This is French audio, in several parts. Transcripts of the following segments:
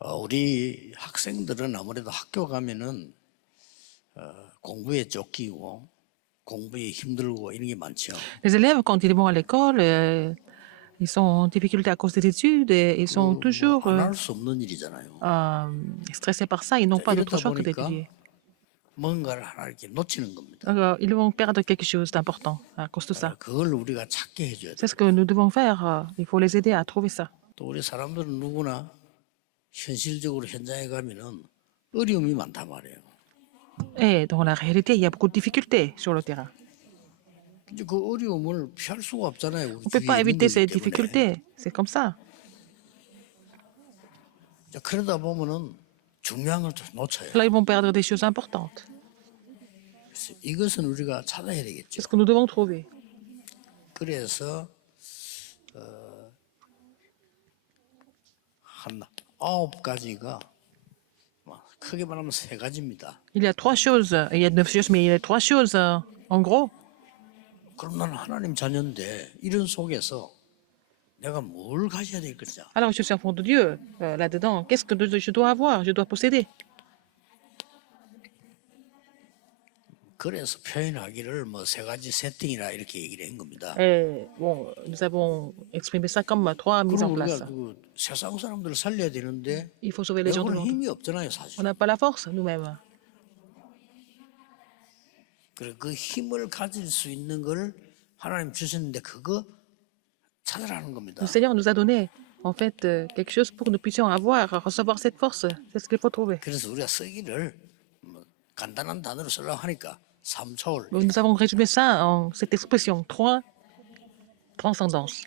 우리 학생들은 아무래도 학교 가면은 공부에 쫓기고 공부에 힘들고 이런 게 많죠. Les élèves, quand ils vont à l'école, ils sont en difficulté à cause des études et ils sont toujours 안 할 수 없는 일이잖아요. stressés par ça. Ils n'ont 자, pas d'autre 이러다 choix que 보니까 d'étudier. 뭔가를 하나 이렇게 놓치는 겁니다. Donc, ils vont perdre quelque chose d'important à cause de ça. 그걸 우리가 찾게 해줘야 C'est 돼요. ce que nous devons faire. Il faut les aider à trouver ça. 또 우리 사람들은 누구나 현실적으로 현장에 가면은 어려움이 많단 말이에요. Et dans la réalité, il y a beaucoup de difficultés sur le terrain. 이제 그 어려움을 피할 수가 없잖아요. 우리 On ne peut 주위에 pas 있는 éviter 거기 ces 때문에. difficultés. C'est comme ça. 자, 그러다 보면은 중요한 걸 또 놓쳐요. Là, ils vont perdre des choses importantes. 그래서 이것은 우리가 찾아야 되겠죠. C'est ce que nous devons trouver. 그래서 한 9가지가 크게 말하면 3가지입니다. Il y a 3 choses. Il y a 9 choses, mais il y a 3 choses en gros. 그럼 나는 하나님 자녀인데 이런 속에서 내가 뭘 가져야 될 것이냐. Alors, je suis enfant de Dieu. Là-dedans, qu'est-ce que je dois avoir? Je dois posséder. 그래서 표현하기를 뭐 3가지 세팅이라 이렇게 얘기를 한 겁니다. Et bon, nous avons exprimé ça comme 3 mises en 그럼 place. 우리가 그 세상 사람들을 살려야 되는데 Il faut sauver les gens du 여러분 monde. 힘이 없잖아요, 사실. On n'a pas la force nous-mêmes. 그래 그 힘을 가질 수 있는 걸 하나님 주셨는데 그거 찾으라는 겁니다. Le Seigneur nous a donné, en fait, quelque chose pour que nous puissions avoir, recevoir cette force. C'est ce qu'il faut trouver. 그래서 우리가 쓰기를 뭐 간단한 단어로 쓰려고 하니까 3초월. Donc, nous avons résumé ça en cette expression 3 transcendance.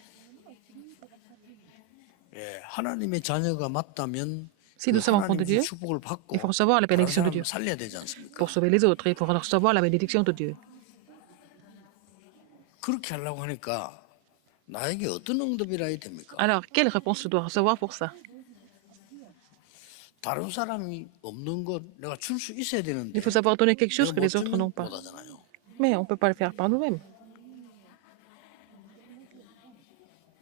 예, 하나님의 자녀가 맞다면 Si 그 nous sommes enfants de 하나님의 Dieu, 축복을 받고 il faut recevoir la 다른 bénédiction de 사람 Dieu. 살려야 되지 않습니까? Pour sauver les autres, il faut recevoir la bénédiction de Dieu. 그렇게 하려고 하니까 나에게 어떤 응답이라 해야 됩니까? Alors, quelle réponse je dois recevoir pour ça? 다른 사람이 없는 것 내가 줄 수 있어야 되는데 Il faut savoir donner quelque chose 내가 que 못 les autres 주면 n'ont pas. 못 하잖아요. Mais on ne peut pas le faire par nous-mêmes.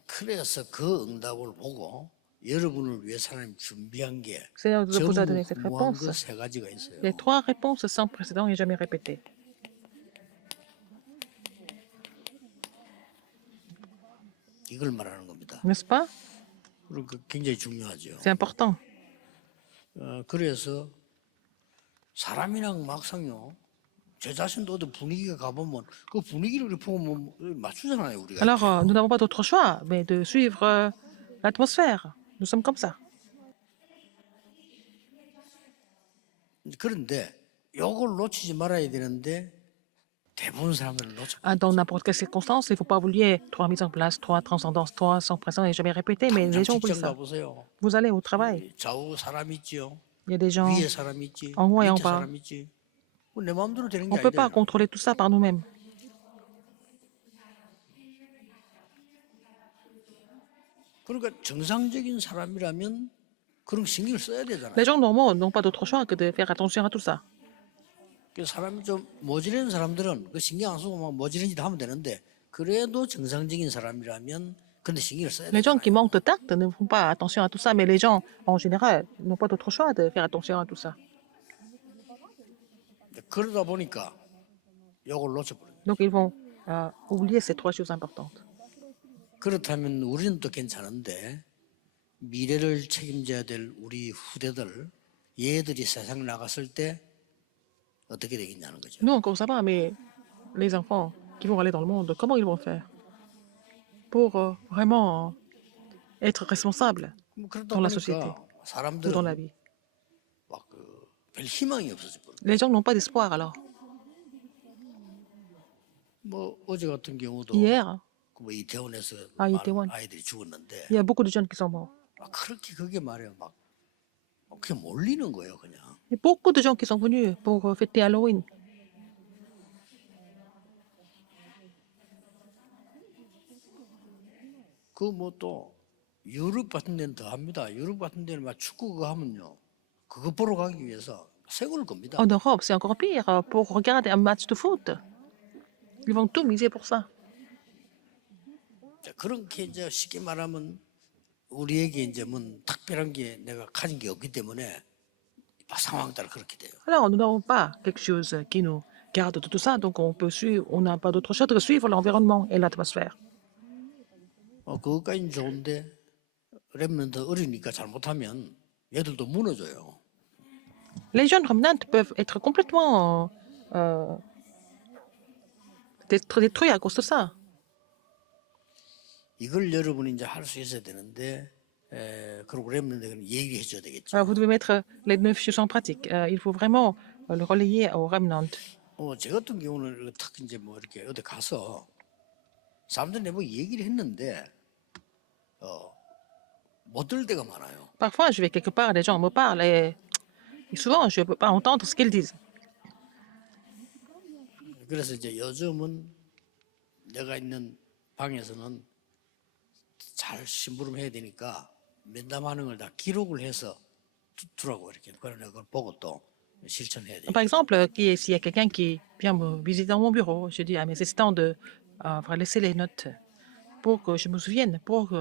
그래서 그 응답을 보고 여러분을 위해서 하나님 준비한 게 Le Seigneur nous a donné cette 전무후무한 réponse. 그 3가지가 있어요. Il y a 3 réponses sans précédent et jamais répétées. 이걸 말하는 겁니다. N'est-ce pas? 그리고 굉장히 중요하죠. C'est important. 그래서 사람이랑 막상요. 제 자신도 어떤 분위기가 가보면 그 분위기를 우리 보면 맞추잖아요. 우리가. Alors, nous n'avons pas d'autre choix mais de suivre l'atmosphère. Nous sommes comme ça. 그런데 이걸 놓치지 말아야 되는데 대부분 사람들은 놓쳐. Dans n'importe quelle circonstance, il ne faut pas oublier 3 mises en place, 3 transcendances, 3 sans présent et jamais répétées, mais les gens oublient 직장 ça. 가보세요. Vous allez au travail, 좌우 사람 있지요. il y a des gens, 위에 사람 있지. en haut et en 밑에 bas. 사람 있지. 내 마음대로 되는 On 게 ne peut pas 아니잖아요. contrôler tout ça par nous-mêmes. 그러니까 정상적인 사람이라면 그런 신경을 써야 되잖아요. Les gens normaux n'ont pas d'autre choix que de faire attention à tout ça. 그 사람이 좀 모질한 사람들은 그 신경 안 쓰고 막 모질한 짓 하면 되는데 그래도 정상적인 사람이라면 근데 신경을 써야 Les gens 되잖아요. qui manquent de tact ne font pas attention à tout ça, mais les gens, en général, n'ont pas d'autre choix de faire attention à tout ça. 그러다 보니까 이걸 놓쳐버려요. Donc, ils vont oublier ces 3 choses importantes. 그렇다면 우리는 또 괜찮은데 미래를 책임져야 될 우리 후대들 얘들이 세상 나갔을 때 어떻게 되겠냐는 거죠. Nous, encore ça va, mais les enfants qui vont aller dans le monde, comment ils vont faire pour vraiment être responsables 그러다 dans la société 보니까 ou dans la 사람들은 vie? 별 희망이 없어져 버려. Les gens n'ont pas d'espoir alors. 뭐 어제 같은 경우도 Hier, 뭐 이태원에서 아, 많은 이태원. 아이들이 죽었는데 il y a beaucoup de jeunes qui sont morts. 그렇게 그게 말이에요. 막 그냥 몰리는 거예요, 그냥. Il y a beaucoup de gens qui sont venus pour fêter Halloween. 그 뭐 또 유럽 같은 데는 더 합니다. 유럽 같은 데는 막 축구 그거 하면요. 그거 보러 가기 위해서 세골 겁니다. En Europe, c'est encore pire. Pour regarder un match de foot, ils vont tout miser pour ça. 그렇게 이제 쉽게 말하면 우리에게 이제 뭐 특별한 게 내가 가진 게 없기 때문에 상황 따라 그렇게 돼요. Alors, nous n'avons pas quelque chose qui nous garde de tout ça, donc on peut suivre, on n'a pas d'autre chose que suivre l'environnement et l'atmosphère. 그것까지는 좋은데 렘넌트 어리니까 잘못하면 얘들도 무너져요. Les jeunes remnants peuvent être complètement détruits à cause de ça. 이걸 여러분이 이제 할 수 있어야 되는데 그리고 렘넌트는 얘기해 줘야 되겠죠. Vous devez mettre les 9 choses en pratique. Il faut vraiment le relayer aux remnants. 제 같은 경우는 특히 이제 뭐 이렇게 어디 가서 사람들이 내보고 얘기를 했는데 못 들을 때가 많아요. Parfois, je vais quelque part, les gens me parlent et souvent, je ne peux pas entendre ce qu'ils disent. 그래서 이제 요즘은 내가 있는 방에서는 잘 심부름해야 되니까 면담하는 걸 다 기록을 해서 두라고 이렇게 그러나 그걸 보고 또 실천해야 돼. Par exemple, s'il y a quelqu'un qui vient me visiter dans mon bureau, je dis à mes assistants de laisser les notes pour que je me souvienne, pour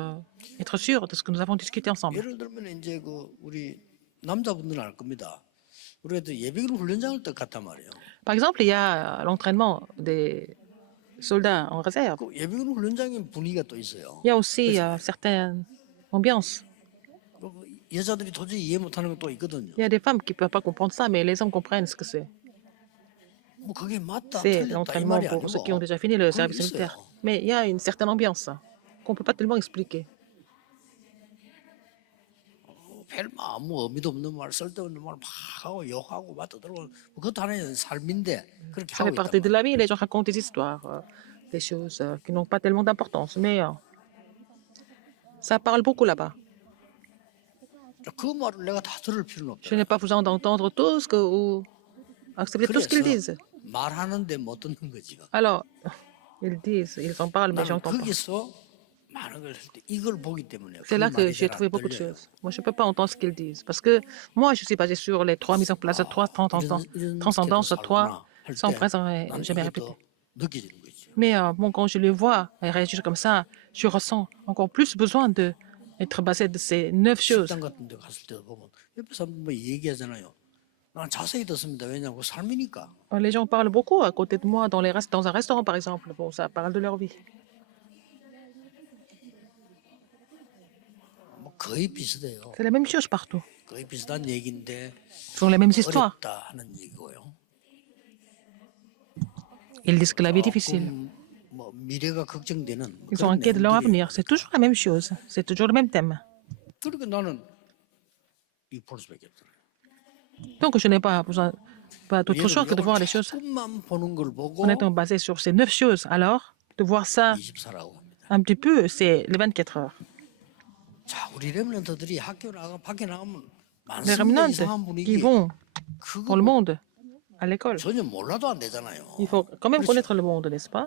être sûr de ce que nous avons discuté ensemble. 예를 들면 이제 그 우리 남자분들은 알 겁니다. 우리가 예비군 훈련장을 딱 갔단 말이에요. Par exemple, il y a l'entraînement des soldats en réserve. 그 예비군 훈련장의 분위기가 또 있어요. Il y a aussi certaines ambiances. 여자들이 도저히 이해 못하는 것도 있거든요. Il y a des femmes qui ne peuvent pas comprendre ça, mais les hommes comprennent ce que c'est. 뭐 그게 맞다 C'est 틀렸다 이 l'entraînement 말이 pour ceux qui ont 아니고 déjà fini le 그런 게 service 있어요. militaire. Mais il y a une certaine ambiance qu'on ne peut pas tellement expliquer. 별 아무 의미도 없는 말, 쓸데없는 말 막 하고 욕하고 맞들고 그것도 하나의 삶인데 그렇게 Ça 하고 fait partie de 있단 la vie, les gens racontent des histoires, des choses qui n'ont pas tellement d'importance, mais ça parle beaucoup là-bas. 말이야. 그 말을 내가 다 들을 필요는 Je 없다. n'ai pas besoin d'entendre tout ce que ou accepter tout ce qu'ils 그래서 disent. 말하는데 못 듣는 거지. Alors, ils disent, ils en parlent, mais 나는 j'entends pas. 거기서 많은 걸 할 때 이걸 보기 때문에 그 C'est là que 말이 j'ai 잘 trouvé 안 beaucoup de 들려요. choses. Moi, je ne peux pas entendre ce qu'ils disent. Parce que moi, je suis basée sur les 3 mises en place, 3 이런 transcendances, 스케줄 3 살구나 할 sans 때 présent 나는 jamais 이게 répété. 더 느껴지는 거죠. Mais bon, quand je les vois réagir comme ça, je ressens encore plus besoin d'être basé de ces 9 choses. 식당 같은 데 갔을 때도 보면 옆에 사람 뭐 얘기하잖아요. 난 자세히 듣습니다. 왜냐하면 그거 삶이니까. Les gens parlent beaucoup à côté de moi dans un restaurant, par exemple. Bon, ça parle de leur vie. 뭐 거의 비슷해요. C'est la même chose partout. 거의 비슷한 얘기인데 Ce sont les mêmes histoires. 어렵다 하는 얘기고요. Ils disent que la vie est difficile. 뭐 미래가 걱정되는 Ils sont 그런 inquiets de leur 내용들이에요. avenir. C'est toujours la même chose. C'est toujours le même thème. 그러니까 나는 이 볼 수밖에 없더라고요. Donc, je n'ai pas besoin, pas d'autre 얘는 choix que de voir 이걸 les choses 조금만 보는 걸 보고 en étant basé sur ces 9 choses. Alors, de voir ça 24라고 합니다. un petit peu, c'est les 24 heures. 자, 우리 렘넌트들이 학교 나가 밖에 나가면 Les 많습니다. remnants 이상한 qui 분위기. vont dans le 그거 monde, à l'école. 전혀 몰라도 안 되잖아요. Il faut quand même connaître le monde, n'est-ce pas?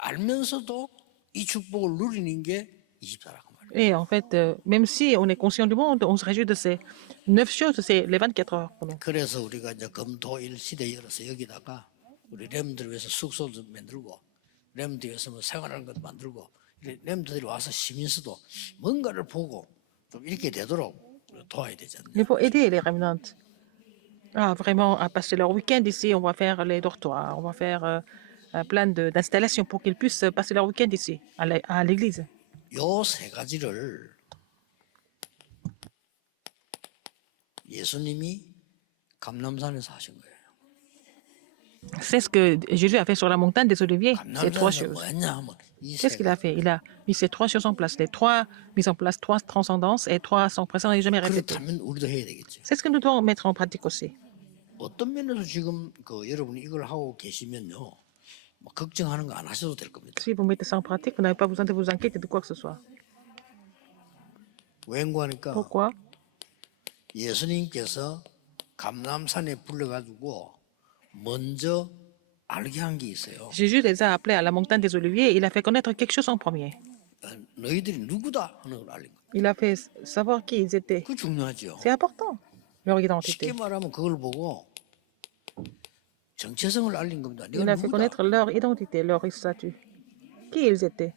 알면서도 이 축복을 누리는 게 24라고 말이에요. Et en fait, même si on est conscient du monde, on se réjouit de ces 9 choses, c'est les 24 heures pour nous. 그래서 우리가 이제 금토일 시대 열어서 여기다가 우리 렘들을 위해서 숙소도 만들고 렘들 위해서 뭐 생활하는 것도 만들고 렘들이 와서 쉬면서도 뭔가를 보고 좀 이렇게 되도록 도와야 되지 않나요? Il faut aider les remnants à vraiment à passer leur week-end ici. On va faire les dortoirs, on va faire plein d'installations pour qu'ils puissent passer leur week-end ici, à l'église. 요 세 가지를 예수님이 감람산에서 하신 거예요. C'est ce que Jésus a fait sur la montagne des Oliviers, ces 3 감람산에서 choses. 뭐했냐 하면 이 Qu'est-ce 세 qu'il a fait? Il a mis ces 3 choses en place. Les 3 mises en place, 3 transcendances et 3 sans présent et jamais répétés. 그렇다면 우리도 해야 되겠죠. C'est ce que nous devons mettre en pratique aussi. 어떤 면에서 지금 그 여러분이 이걸 하고 계시면요, 뭐 걱정하는 거 안 하셔도 될 겁니다. Si vous mettez ça en pratique, vous n'avez pas besoin de vous inquiéter de quoi que ce soit. 왠고하니까 Pourquoi? 예수님께서 감람산에 불러가지고 먼저 알게 한 게 있어요. Jésus les a appelés à la montagne des Oliviers. Il a fait connaître quelque chose en premier. 너희들이 누구다 하는 걸 알린 거예요. Il a fait savoir qui ils étaient. 그 중요하죠. C'est important, leur 쉽게 identité. 말하면 그걸 보고 정체성을 알린 겁니다. Il 네가 a fait 누구다? connaître leur identité, leur statut, qui ils étaient.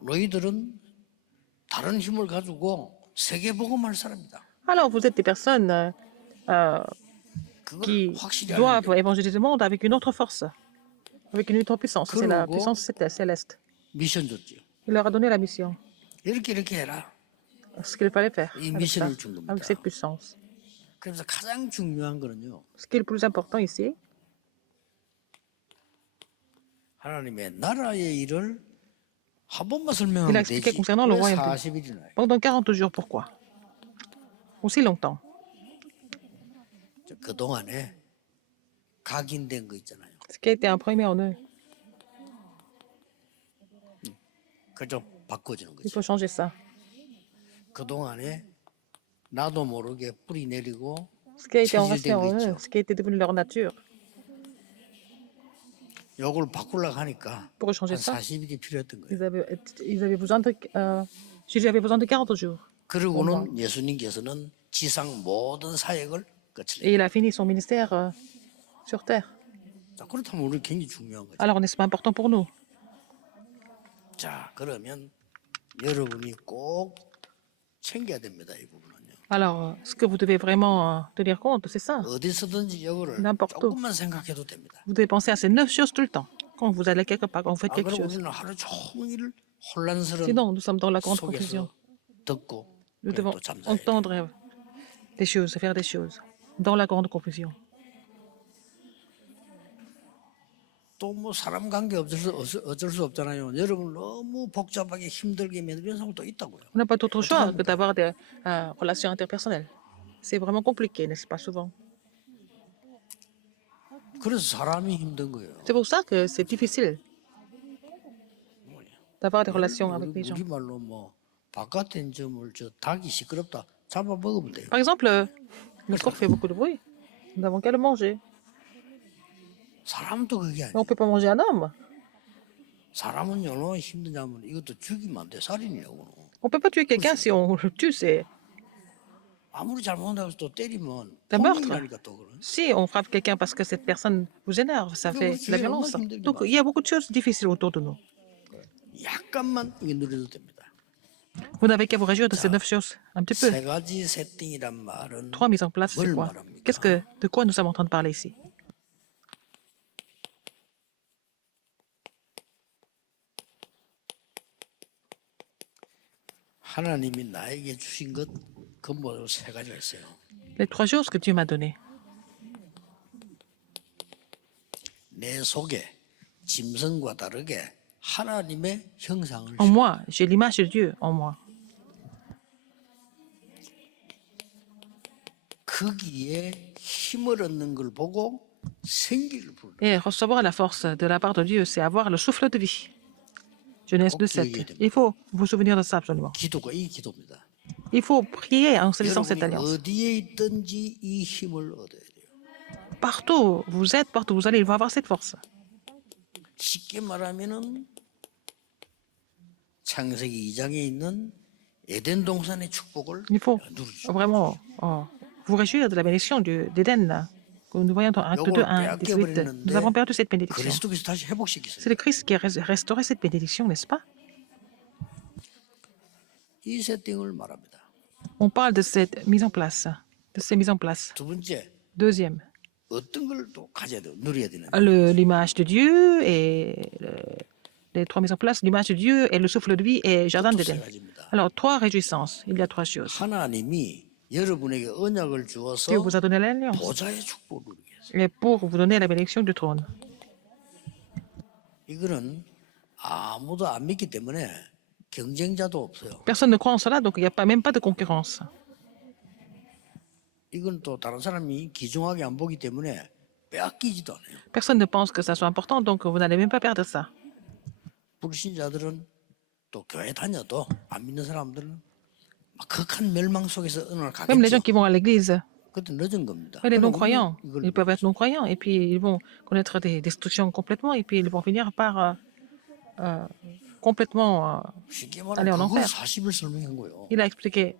너희들은 다른 힘을 가지고 세계 복음할 사람이다. Alors, vous êtes des personnes 그걸 qui 확실히 알린 doivent 거예요. évangéliser le monde avec une autre force, avec une autre puissance. C'est la 그러고 puissance céleste. 미션 줬지요. Il leur a donné la mission, 이렇게 해라. ce qu'il fallait faire 이 avec ça, 미션을 준 겁니다. avec cette puissance. 그래서 가장 중요한 거는요. Ce qui est le plus important ici, 하나님의 나라의 일을 한 번만 il a 설명하면 expliqué 되지. concernant le 왜 royauté. 40일이나 해? Pendant 40 jours, pourquoi? Aussi longtemps. 그동안에 각인된 거 있잖아요. Ce qui a été imprimé en eux, 그걸 좀 바꿔주는 il 거죠. faut changer ça. 그동안에 나도 모르게 뿌리 내리고 Ce qui a été 체질된 enraciné 거 en 있죠. eux, ce qui a été devenu leur nature. 요걸 바꾸려고 하니까 Pour changer 한 ça, 40일이 필요했던 거예요. ils avaient besoin de, Jésus avait besoin de 40 jours. 그러고는 예수님께서는 지상 모든 사역을 끝을 Et il a fini son ministère sur terre. 자, 그렇다면 우리 굉장히 중요한 거죠. Alors, n'est-ce pas important pour nous? 자, 그러면 여러분이 꼭 챙겨야 됩니다. 이 부분은요. Alors, ce que vous devez vraiment tenir compte, c'est ça. 어디서든지 이거를 N'importe où. 조금만 생각해도 됩니다. Vous devez penser à ces 9 choses tout le temps. Quand vous allez quelque part, quand vous faites 안 quelque 그러면 chose. 우리는 하루 종일 혼란스러운 Sinon, nous sommes dans la grande confusion. 속에서 듣고 Nous 그냥 devons 또 잠자야 돼요. entendre des choses, faire des choses, dans la grande confusion. 또 뭐 사람 관계 어쩔 수 없잖아요. 여러분 너무 복잡하게 힘들게 만드는 사람도 있다고요. On n'a pas d'autre choix que d'avoir des relations interpersonnelles. C'est vraiment compliqué, n'est-ce pas, souvent? 그래서 사람이 힘든 거예요. C'est pour ça que c'est difficile d'avoir des relations avec les gens. 우리 말로 뭐 바깥에 있는 점을 저 닭이 시끄럽다 잡아 먹으면 돼요. Par exemple, le corps fait beaucoup de bruit. Nous n'avons qu'à le manger. 사람도 그게 Mais 아니에요. on ne peut pas manger un homme. 사람은 얼마나 힘드냐면 이것도 죽이면 안 돼. 살인이라고. On ne peut pas tuer quelqu'un si on le tue. C'est 아무리 잘못한다고 해서 또 때리면 C'est meurtre. 폭력이라니까 또 그런. si on frappe quelqu'un parce que cette personne vous énerve, ça fait de la violence. Donc il y a beaucoup de choses difficiles autour de nous. 약간만 이게 누려도 됩니다. Vous n'avez qu'à vous réjouir de ces 9 choses, un petit peu. 세 가지 세팅이란 말은 3 mises en place, c'est quoi? De quoi nous sommes en train de parler ici? 하나님이 나에게 주신 것 근본으로 세 가지가 있어요. Les 3 choses que Dieu m'a données. 내 속에 짐승과 다르게 하나님의 형상을 En moi, j'ai l'image de Dieu en moi. 거기에 힘을 얻는 걸 보고 생기를 부르는 Et recevoir la force de la part de Dieu, c'est avoir le souffle de vie. Genèse 2:7. Il faut vous souvenir de ça absolument. 기도가 이 기도입니다. Il faut prier en saisissant cette 여러분이 alliance. 어디에 있든지 이 힘을 얻어야 돼요. Partout où vous êtes, partout où vous allez, il va avoir cette force. 쉽게 말하면은 창세기 2장에 있는 에덴 동산의 축복을 Il faut 누리죠. vraiment vous réjouir de la bénédiction d'Éden, là, que nous voyons dans Acte 2, 1, 18. Nous avons perdu cette bénédiction. 그리스도께서 다시 회복시키세요. C'est le Christ qui a restauré cette bénédiction, n'est-ce pas? 이 세팅을 말합니다. On parle de cette mise en place, de ces mises en place. 두 번째, Deuxième, 어떤 걸 또 가져야 돼요? 누려야 되는. l'image de Dieu et les 3 mises en place, l'image de Dieu et le souffle de vie et jardin 세 d'Éden. 가지입니다. Alors, 3 réjouissances. Il y a 3 choses. 하나님이 여러분에게 언약을 주어서 Dieu vous a donné l'alliance 보좌의 축복을 누리게 했어요. et pour vous donner la bénédiction du trône. 이거는 아무도 안 믿기 때문에 경쟁자도 없어요. Personne ne croit en cela, donc il n'y a même pas de concurrence. 이건 또 다른 사람이 귀중하게 안 보기 때문에 빼앗기지도 않아요. Personne ne pense que ça soit important, donc vous n'allez même pas perdre ça. 불신자들은 또 교회 다녀도 안 믿는 사람들은 막 극한 멸망 속에서 어느 날 Même les gens 가겠죠. qui vont à l'église, 그때 늦은 겁니다. mais les 그럼 non-croyants, 이걸 ils peuvent être non-croyants et puis ils vont connaître des destructions complètement et puis ils vont finir par complètement. 쉽게 aller en 말하면 그걸 enfer. 40일 설명한 거예요. Il a expliqué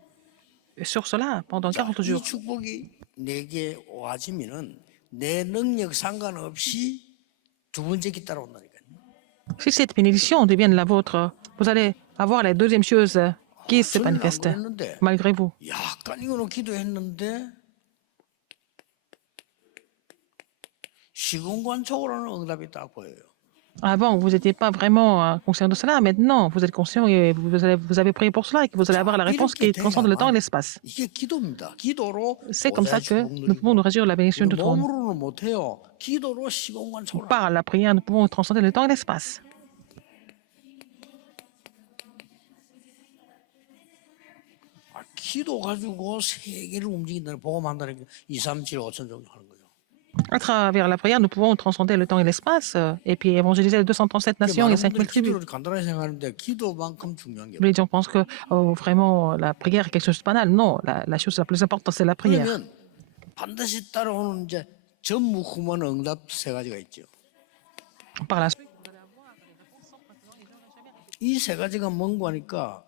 sur cela pendant 자, 40 이 jours. 축복이 내게 와지면은 내 능력 상관없이 두 번째 기 따라온다니까요. Si cette bénédiction devient la vôtre, vous allez avoir la deuxième chose qui se 전혀 안 manifeste 그랬는데 malgré vous. 약간 이거는 기도했는데 시공간적으로는 응답이 딱 보여요. Avant, vous n'étiez pas vraiment conscient de cela. Maintenant, vous êtes conscient et vous avez prié pour cela et que vous allez avoir la réponse qui 이렇게 transcende le temps et 돼야만 l'espace. 이게 기도입니다. 기도로 C'est comme ça 보좌의 que 축복 nous pouvons nous 누리고 réjouir de la bénédiction 우리 du trône. 몸으로는 못해요. 기도로 시공간적으로 Par la prière, nous pouvons transcender le temps et l'espace. 기도 가지고 세계를 움직인다는 복음한다는 게 2, 3, 7, 5천 정도 하는 거예요. À travers la prière, nous pouvons transcender le temps et l'espace et puis évangéliser les 237 nations et 많은 5000 분들이 tribus. 기도를 간단하게 생각하는데 기도만큼 중요한 게 Les gens pensent que vraiment la prière est quelque chose de banal. Non, la chose la plus importante, c'est la prière. 그러면 반드시 따라오는 이제 전무후무한 응답 세 가지가 있죠. Par la suite, 이 세 가지가 뭔고 하니까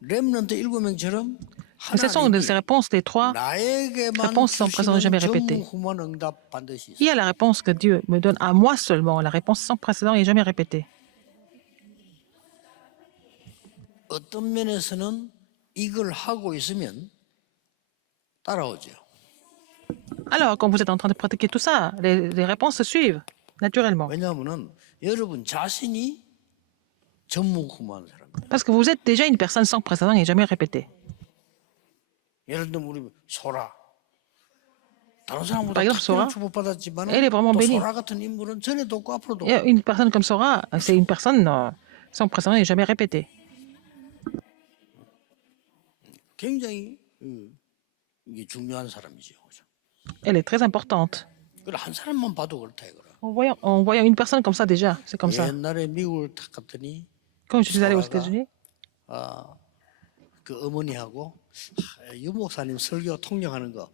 렘넌트 7명처럼 ce sont 하나님이 ces réponses des trois 나에게만 réponses sans précédent jamais 주시는 répétées. 전무후무한 응답 반드시 Il y 있어요. a la réponse que Dieu me donne à moi seulement, la réponse sans précédent et jamais répétée. 어떤 면에서는 이걸 하고 있으면 따라오죠. Alors, quand vous êtes en train de pratiquer tout ça, les réponses se suivent naturellement. 왜냐하면은 여러분 자신이 전무후무한 사람이에요. Parce que vous êtes déjà une personne sans précédent et jamais répétée. 예를 들면 우리 소라 다른 사람보다 Par exemple, 특별한 Sora, 축복받았지만 elle est vraiment 또 bénie. 소라 같은 인물은 전에도 없고 앞으로도 Et une personne comme Sora, c'est une personne sans précédent et jamais répétée. 굉장히 이게 중요한 사람이죠. 그죠? Elle est très importante. 그걸 한 사람만 봐도 그렇다 이거라. En voyant une personne comme ça déjà, c'est comme ça. 옛날에 미국을 탁 갔더니 Quand je suis allé aux Sora가 États-Unis, 그 어머니하고 유 목사님 설교 통역하는 거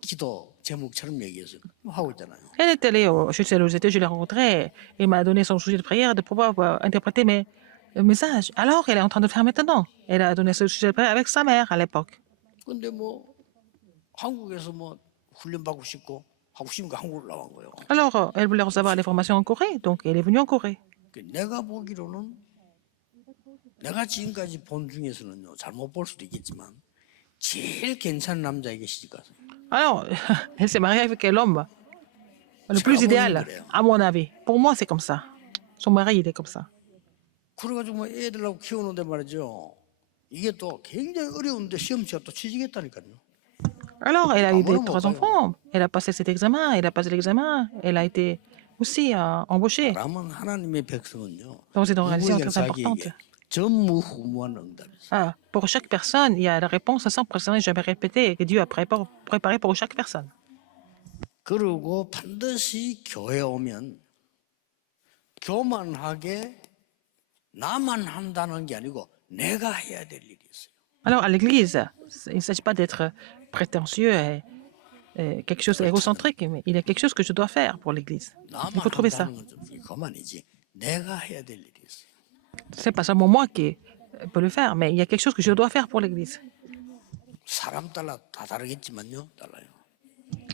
기도 제목처럼 얘기해서 하고 있잖아요. elle est allée, je suis allée aux États-Unis, je l'ai rencontrée, et m'a donné son sujet de prière de pouvoir interpréter mes messages. Alors, elle est en train de le faire maintenant. Elle a donné ce sujet de prière avec sa mère à l'époque. 근데 뭐 한국에서 뭐 훈련 받고 싶고 하고 싶으니까 한국으로 나온 거예요. Alors, elle voulait recevoir les formations en Corée, donc elle est venue en Corée. 내가 보기로는 내가 지금까지 본 중에서는요 잘못 볼 수도 있겠지만 제일 괜찮은 남자에게 시집 가서 Alors, elle s'est mariée avec l'homme le plus idéal, à mon avis. Pour moi, c'est comme ça. Son mari, il est comme ça. 그래가지고 뭐 애들하고 키우는데 말이죠 이게 또 굉장히 어려운데 시험 치가 또 취직했다니까요. Alors, elle a eu Vraiment, trois vraiment. enfants. Elle a passé cet examen, elle a passé l'examen, elle a été aussi embauchée. 그러면 하나님의 백성은요 Donc, c'est une réalisation 누구에게나 très importante. 자기에게 전무후무한 응답이 있어요. Pour chaque personne, il y a la réponse sans précédent et jamais répétée que Dieu a préparée pour chaque personne. 그리고 반드시 교회 오면 교만하게 나만 한다는 게 아니고 내가 해야 될 일이 있어요. Alors, à l'Église, il ne s'agit pas d'être prétentieux et quelque chose d'égocentrique, mais il y a quelque chose que je dois faire pour l'Église. Il 나만 faut trouver ça. 한다는 건좀 그만이지. 내가 해야 될 일이 있어요. C'est pas seulement moi qui peux le faire, mais il y a quelque chose que je dois faire pour l'Église. 사람 따라 다 다르겠지만요. 달라요.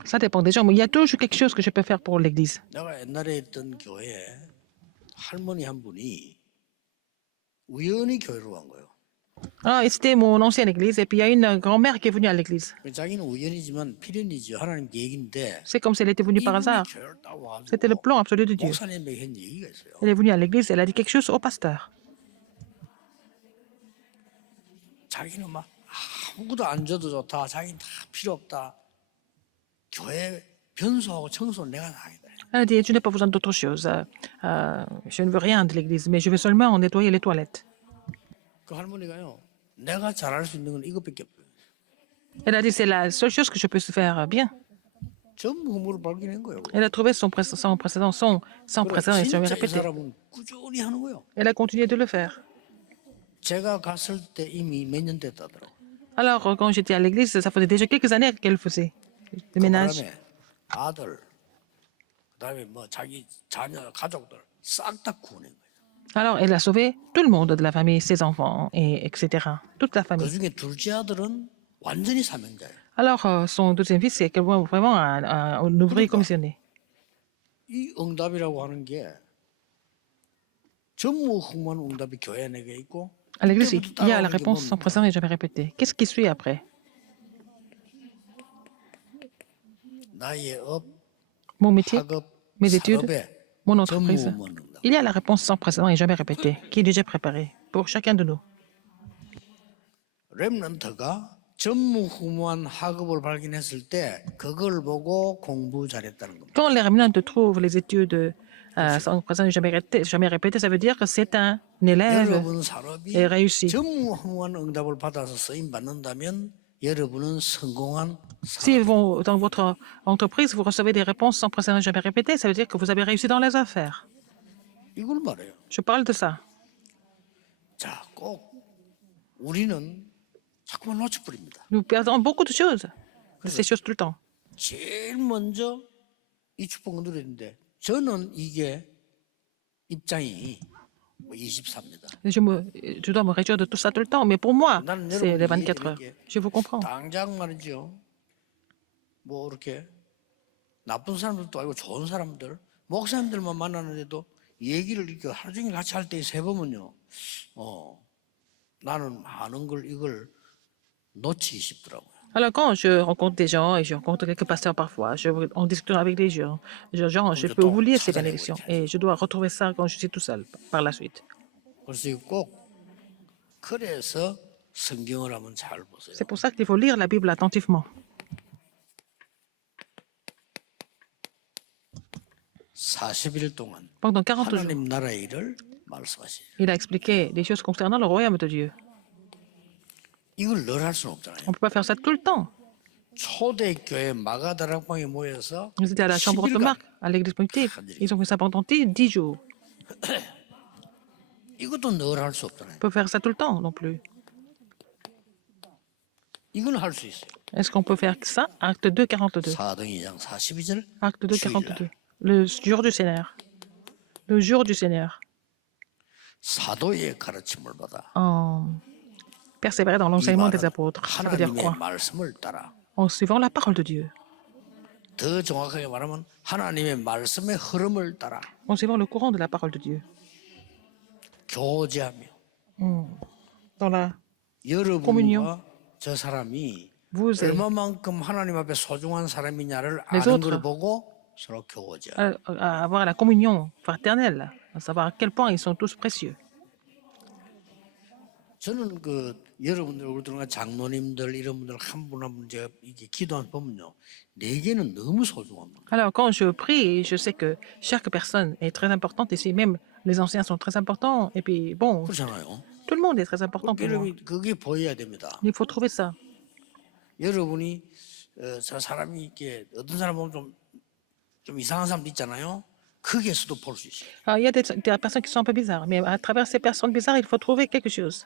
Ça dépend des gens, mais il y a toujours quelque chose que je peux faire pour l'Église. 내가 옛날에 있던 교회에 할머니 한 분이 우연히 교회로 간 거예요. Alors, et c'était mon ancienne église, et puis il y a une grand-mère qui est venue à l'église. 자기는 우연이지만 필연이죠. 하나님 계획인데 C'est comme si elle était venue par hasard. 교회를 딱 와가지고 C'était le plan absolu de Dieu. 목사님에게 한 얘기가 있어요. Elle est venue à l'église, elle a dit quelque chose au pasteur. 자기는 막 아무것도 안 줘도 좋다. 자기는 다 필요 없다. 교회 변소하고 청소는 내가 다 하겠다. Elle a dit, je n'ai pas besoin d'autre chose. Je ne veux rien de l'église, mais je veux seulement nettoyer les toilettes. 그 할머니가요. 내가 잘할 수 있는 건 이것밖에 없어요. Elle a dit, c'est la seule chose que je peux faire bien. 전부 허물을 발견한 거예요. Elle a trouvé son précédent, sans précédent et jamais 진짜 이 répété. 사람은 꾸준히 하는 거예요. Elle a continué de le faire. 제가 갔을 때 이미 몇 년 됐다더라고. Alors, quand j'étais à l'église, ça faisait déjà quelques années qu'elle faisait le 그 ménage. 바람에 아들, 그다음에 뭐 자기 자녀, 가족들 싹 다 구원한 거예요. Alors, elle a sauvé tout le monde de la famille, ses enfants, et etc. Toute la 그 famille. 중에 둘째 아들은 완전히 사명자예요. Alors, son deuxième fils, c'est vraiment un ouvrier commissionné. 이 응답이라고 하는 게 전무후무한 응답이 교회 내게 있고 À l'église, 그때부터 il y a la 따라오는 게 réponse sans 뭡니까? précédent et jamais répétée. Qu'est-ce qui suit après? 나의 업, Mon métier, 학업, mes études, 산업에 mon entreprise. 전무후무한 응답. Il y a la réponse sans précédent et jamais répétée, qui est déjà préparée pour chacun de nous. 렘넌트가 전무후무한 학업을 발견했을 때 그걸 보고 공부 잘했다는 겁니다. Quand les remnants trouvent les études sans précédent et jamais répétées, ça veut dire que c'est un élève 여러분 산업이 et réussi. 전무후무한 응답을 받아서 쓰임 받는다면 여러분은 성공한 Si 산업. dans votre entreprise, vous recevez des réponses sans précédent et jamais répétées, ça veut dire que vous avez réussi dans les affaires. 이걸 말해요. Je parle de ça. 자, 꼭 우리는 자꾸만 놓쳐버립니다. Nous perdons beaucoup de choses, de ces choses tout le temps. 제일 먼저 이 축복을 누렸는데 저는 이게 입장이 24입니다. Je dois me réjouir de tout ça tout le temps, mais pour moi, 나는 c'est les 여러분이 24 heures. 이렇게 Je vous comprends. 당장 말이죠. 뭐 이렇게 나쁜 사람들도 아니고 좋은 사람들, 목사님들만 만나는데도 얘기를 이렇게 하루 종일 같이 할 때 세 보면요, 나는 많은 걸 이걸 놓치기 쉽더라고요. Alors, quand je rencontre des gens et je rencontre quelques pasteurs parfois, en discutant avec des gens, je peux oublier ces bénédictions et je dois retrouver ça quand je suis tout seul par la suite. 그래서 꼭 그래서 성경을 한번 잘 보세요. C'est pour ça qu'il faut lire la Bible attentivement. 40일 동안 Pendant 40 jours, 하나님 나라의 일을 말씀하시죠. il a expliqué des choses concernant le royaume de Dieu. 이걸 늘 할 수는 없잖아요. On ne peut pas faire ça tout le temps. 초대교회 마가다락방에 모여서 Ils étaient à la chambre de 10일간 Marc, à l'église primitive. Ils ont fait ça pendant 10 jours. 이것도 늘 할 수 On 없잖아요. peut faire ça tout le temps non plus. 이건 할 수 있어요. Est-ce qu'on peut faire ça? Acte 2, 42. 사도행 2장 42절 Acte 2, 42. Le jour du Seigneur. Le jour du Seigneur. 사도의 가르침을 받아 Persévérer dans 이 l'enseignement des 말은 apôtres. Ça veut dire 하나님의 quoi? 말씀을 따라 En suivant la parole de Dieu. 더 정확하게 말하면 하나님의 말씀의 흐름을 따라 En suivant le courant de la parole de Dieu. 교제하며 Dans la 여러분과 저 사람이 vous et 얼마만큼 하나님 앞에 소중한 사람이냐를 Les 아는 autres. 걸 보고 서로 교제. à avoir la communion fraternelle, à savoir à quel point ils sont tous précieux. 저는 그 여러분들 우리들과 장로님들 이런 분들 한 분 한 분 제가 이렇게 기도한 보면요, 내게는 너무 소중합니다. Alors, quand je prie, je sais que chaque personne est très importante ici, même les anciens sont très importants. Et puis, bon, 그렇잖아요. tout le monde est très important pour moi. 여러분 그게 보여야 됩니다. Il faut trouver ça. 여러분이 저 사람이 이렇게 어떤 사람 보면 좀 이상한 사람도 있잖아요. 거기에서도 볼 수 있어요. Alors, il y a des personnes qui sont un peu bizarres, mais à travers ces personnes bizarres, il faut trouver quelque chose.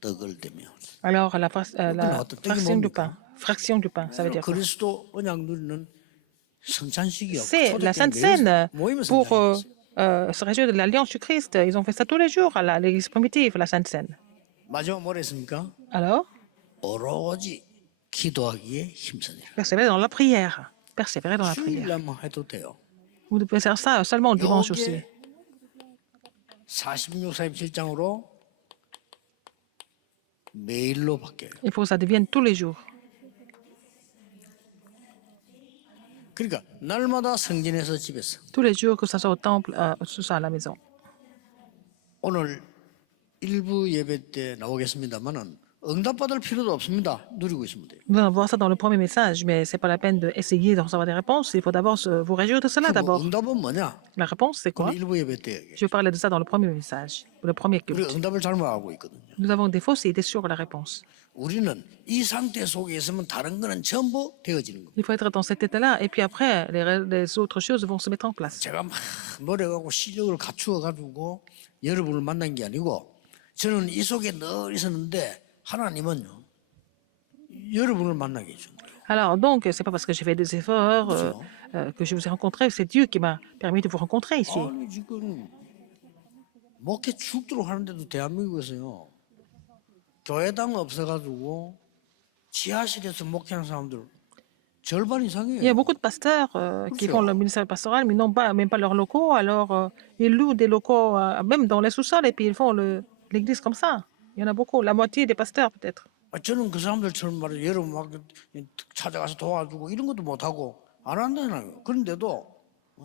떡을 대며. Alors, la fraction du pain. Fraction du pain, ça veut dire quoi? 그리스도 언약 누리는 성찬식이요. C'est la Sainte Seine pour se réjouir de l'alliance du Christ. Ils ont fait ça tous les jours à l'église primitive, la Sainte Seine. 마지막 뭐라 했습니까? Alors, 오로지 기도하기에 힘쓰니라. persévérer dans la prière. Persévérer dans la prière. 주일날만 해도 돼요. Vous devez faire ça seulement le dimanche aussi. 여기에 46, 47장으로 매일로 바뀌어요. Il faut que ça devienne tous les jours. 그러니까 날마다 성전에서 집에서 Tous les jours, que ce soit au temple, que ce soit à la maison. 오늘 일부 예배 때 나오겠습니다만은 응답받을 필요도 없습니다. 누리고 있으면 돼요. Nous allons voir ça dans le premier message, mais ce n'est pas la peine d'essayer de recevoir des réponses. Il faut d'abord vous réjouir de cela 그 d'abord. 응답은 뭐냐? La réponse, c'est quoi? 오늘 일부 예배 때 얘기해요. Je parlais de ça dans le premier message, le premier 우리 culte. 응답을 잘못 알고 있거든요. Nous avons des fausses idées sur la réponse. 우리는 이 상태 속에 있으면 다른 거는 전부 되어지는 겁니다. Il faut être dans cet état-là, et puis après, les autres choses vont se mettre en place. 제가 막 노력하고 실력을 갖추어 가지고 여러분을 만난 게 아니고 저는 이 속에 늘 있었는데 하나님은요 여러분을 만나게 해준 거예요. Alors, donc, c'est pas parce que j'ai fait des efforts que je vous ai rencontré, c'est Dieu qui m'a permis de vous rencontrer ici. 아니 지금 목회 죽도록 하는데도 대한민국에서요 교회당 없어가지고 지하실에서 목회하는 사람들 절반 Il y a 이상이에요. beaucoup de pasteurs qui font le 그렇죠. ministère pastoral, mais n'ont pas, même pas leurs locaux. Alors, ils louent des locaux, même dans les sous-sols, et puis ils font l'église comme ça. Il y en a beaucoup, la moitié des pasteurs peut-être. 저는 그 사람들처럼 말이에요. 여러분 막 찾아가서 도와주고 이런 것도 못하고 안 한다잖아요. 그런데도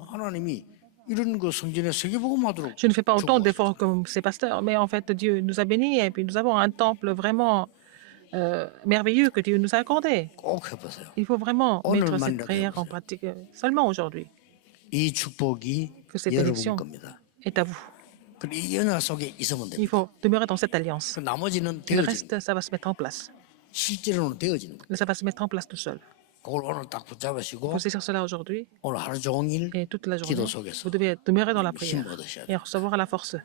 하나님이 이런 거 성전에 세계복음하도록 Je ne fais pas autant 주고 d'efforts comme ces pasteurs, mais en fait, Dieu nous a bénis, et puis nous avons un temple vraiment merveilleux que Dieu nous a accordé. 꼭 해보세요. Il faut vraiment mettre cette 오늘만이라도 prière en 해보세요. pratique seulement aujourd'hui, 이 축복이 que cette 여러분 bénédiction 겁니다. est à vous. 그리고 이 연합 속에 있으면 Il 됩니다. faut demeurer dans cette alliance. 그 나머지는 Le 되어지는 reste, ça va se mettre en place. 실제로는 되어지는 거예요. Ça va se mettre en place tout seul. 그걸 오늘 딱 붙잡으시고 Vous saisir cela aujourd'hui 오늘 하루 종일 et toute la journée. 기도 속에서 Vous devez demeurer dans la 힘 prière 얻으셔야 et 돼요. recevoir la force.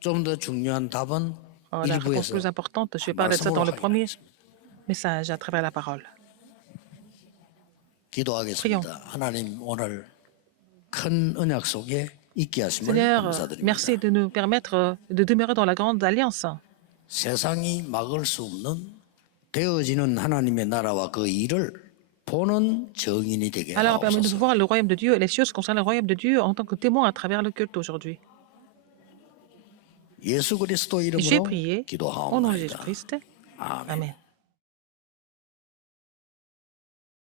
좀 더 중요한 답은 La réponse plus 일부에서 importante, je vais parler de ça 말씀으로 dans le 하기로 premier 하겠습니다. message à travers la parole. 기도하겠습니다. 하나님 오늘 큰 언약 속에 있게 하심을 Seigneur, 감사드립니다. merci de nous permettre de demeurer dans la grande alliance. 세상이 막을 수 없는 되어지는 하나님의 나라와 그 일을 보는 증인이 되게 Alors, permets-nous de 하옵소서. voir le royaume de Dieu et les choses concernant le royaume de Dieu en tant que témoin à travers le culte aujourd'hui. 예수 그리스도 J'ai 이름으로 prié au nom de 기도하옵나이다. Jésus-Christ. 아멘. Amen.